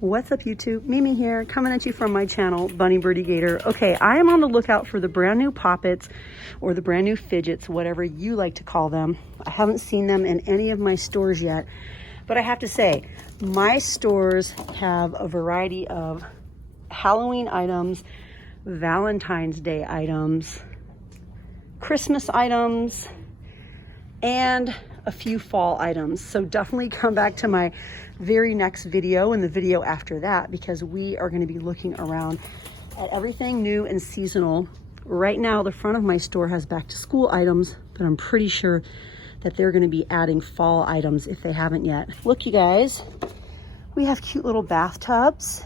What's up, YouTube? Mimi here, coming at you from my channel, Bunny Birdy Gator. Okay, I am on the lookout for the brand new Poppets or the brand new Fidgets, whatever you like to call them. I haven't seen them in any of my stores yet, but I have to say, my stores have a variety of Halloween items, Valentine's Day items, Christmas items, and a few fall items. So definitely come back to my very next video and the video after that, because we are going to be looking around at everything new and seasonal. Right now, the front of my store has back to school items, but I'm pretty sure that they're going to be adding fall items if they haven't yet. Look, you guys, we have cute little bathtubs,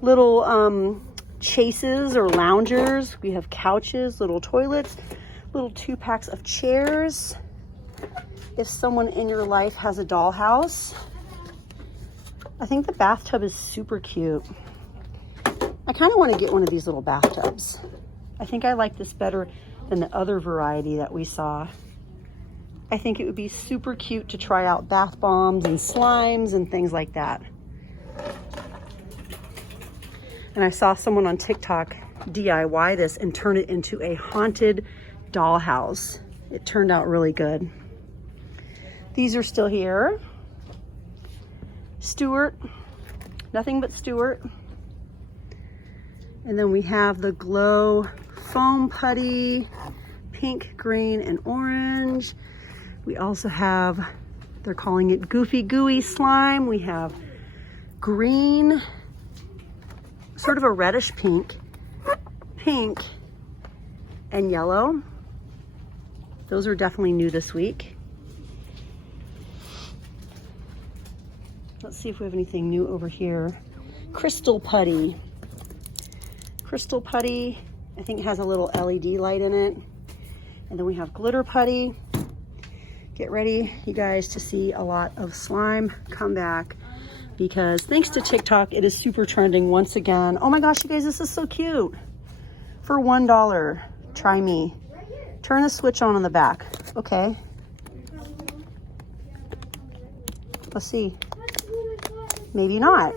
little chases or loungers. We have couches, little toilets, little 2-packs of chairs. If someone in your life has a dollhouse, I think the bathtub is super cute. I kind of want to get one of these little bathtubs. I think I like this better than the other variety that we saw. I think it would be super cute to try out bath bombs and slimes and things like that. And I saw someone on TikTok DIY this and turn it into a haunted dollhouse. It turned out really good. These are still here. Stuart, nothing but Stuart. And then we have the glow foam putty, pink, green, and orange. We also have, they're calling it goofy gooey slime. We have green, sort of a reddish pink, pink, and yellow. Those are definitely new this week. Let's see if we have anything new over here. Crystal putty. Crystal putty, I think it has a little LED light in it. And then we have glitter putty. Get ready, you guys, to see a lot of slime come back, because thanks to TikTok, it is super trending once again. Oh my gosh, you guys, this is so cute. For $1, try me. Turn the switch on the back. Okay. Let's see. Maybe not.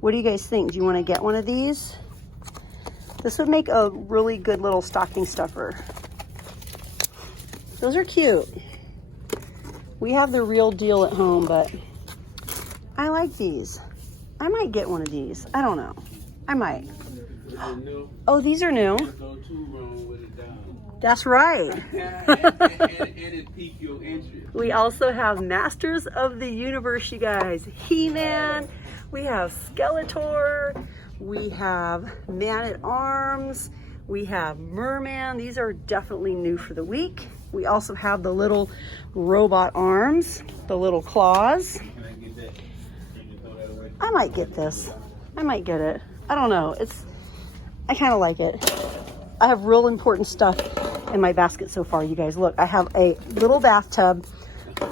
What do you guys think? Do you want to get one of these? This would make a really good little stocking stuffer. Those are cute. We have the real deal at home, but I like these. I might get one of these. I don't know. I might. Oh, these are new. That's right. We also have Masters of the Universe, you guys. He-Man. We have Skeletor, we have Man-at-Arms, we have Merman. These are definitely new for the week. We also have the little robot arms, the little claws. I might get this. I might get it. I don't know. I kind of like it. I have real important stuff in my basket so far, you guys. Look, I have a little bathtub,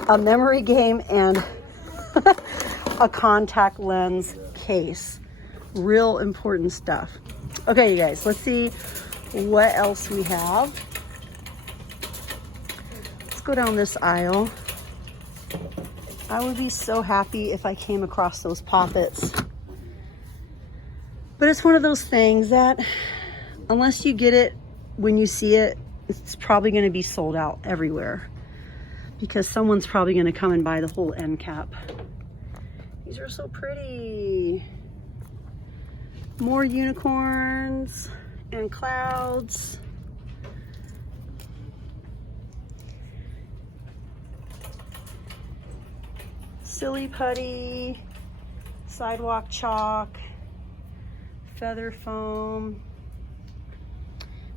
a memory game, and a contact lens case. Real important stuff. Okay, you guys, let's see what else we have. Let's go down this aisle. I would be so happy if I came across those Poppets. But it's one of those things that, unless you get it when you see it, it's probably going to be sold out everywhere, because someone's probably going to come and buy the whole end cap. These are so pretty. More unicorns and clouds. Silly putty, sidewalk chalk, feather foam.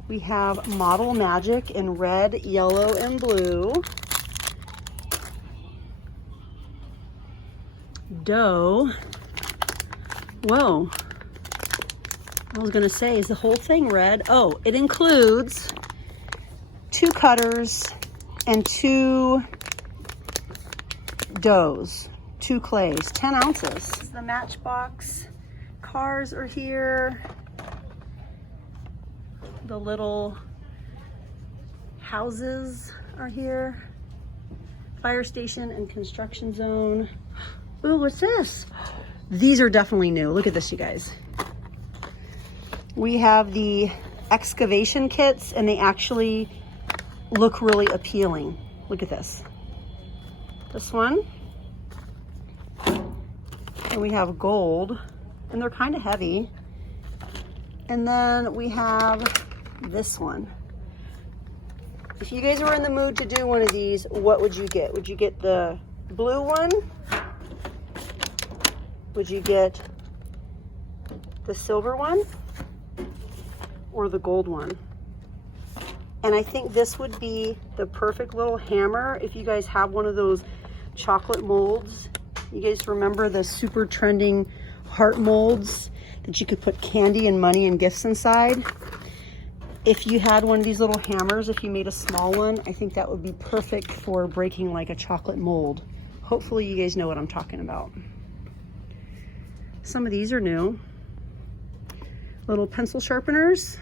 We have Model Magic in red, yellow, and blue. Dough Whoa. I was gonna say, is the whole thing red? Oh, it includes 2 cutters and 2 doughs, 2 clays, 10 ounces. This is the Matchbox. Cars are here. The little houses are here. Fire station and construction zone. Ooh, what's this? These are definitely new. Look at this, you guys. We have the excavation kits, and they actually look really appealing. Look at this. This one. And we have gold, and they're kind of heavy. And then we have this one. If you guys were in the mood to do one of these, what would you get? Would you get the blue one? Would you get the silver one? Or the gold one? And I think this would be the perfect little hammer if you guys have one of those chocolate molds. You guys remember the super trending heart molds that you could put candy and money and gifts inside? If you had one of these little hammers, if you made a small one, I think that would be perfect for breaking like a chocolate mold. Hopefully you guys know what I'm talking about. Some of these are new. Little pencil sharpeners.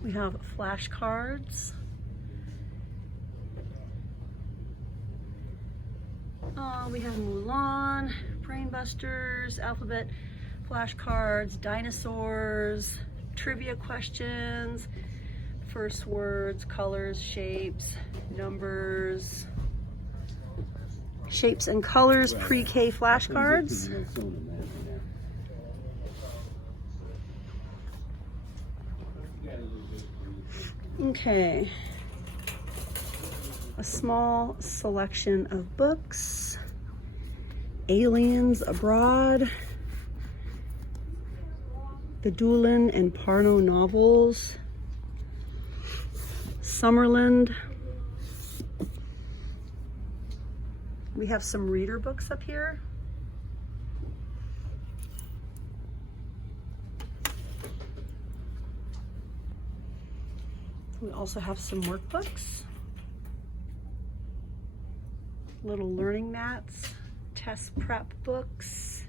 We have flashcards. We have Mulan, Brain Busters, alphabet flashcards, dinosaurs, trivia questions, first words, colors, shapes, numbers, shapes and colors, pre-K flashcards. Okay, a small selection of books, Aliens Abroad, the Doolin and Parno novels, Summerland. We have some reader books up here. We also have some workbooks, little learning mats, test prep books,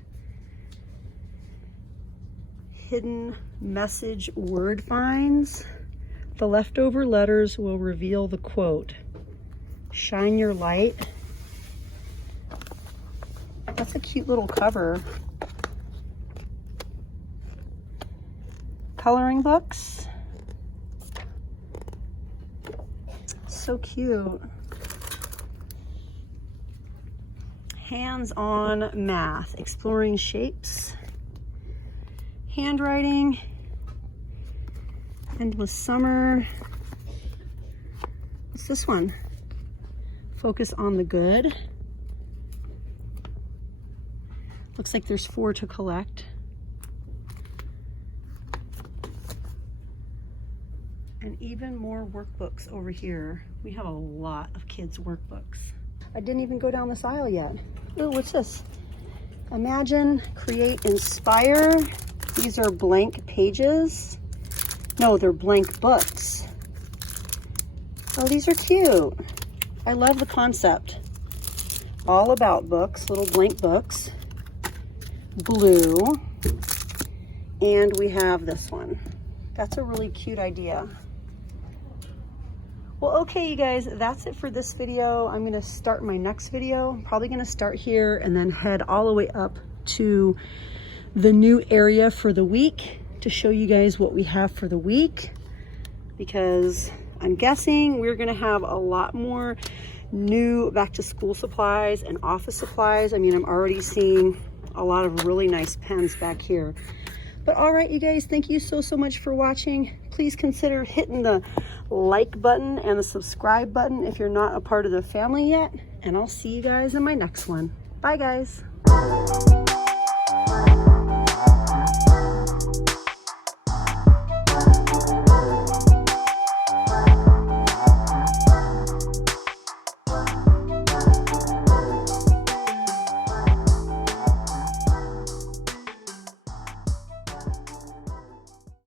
hidden message word finds. The leftover letters will reveal the quote. Shine your light. That's a cute little cover. Coloring books. So cute. Hands-on math, exploring shapes, handwriting, endless summer. What's this one? Focus on the good. Looks like there's 4 to collect. And even more workbooks over here. We have a lot of kids' workbooks. I didn't even go down this aisle yet. Ooh, what's this? Imagine, create, inspire. These are blank pages. No, they're blank books. Oh, these are cute. I love the concept. All about books, little blank books. Blue. And we have this one. That's a really cute idea. Well, okay, you guys, that's it for this video. I'm gonna start my next video. I'm probably gonna start here and then head all the way up to the new area for the week to show you guys what we have for the week, because I'm guessing we're gonna have a lot more new back to school supplies and office supplies. I mean, I'm already seeing a lot of really nice pens back here. But all right, you guys, thank you so much for watching. Please consider hitting the like button and the subscribe button if you're not a part of the family yet. And I'll see you guys in my next one. Bye, guys.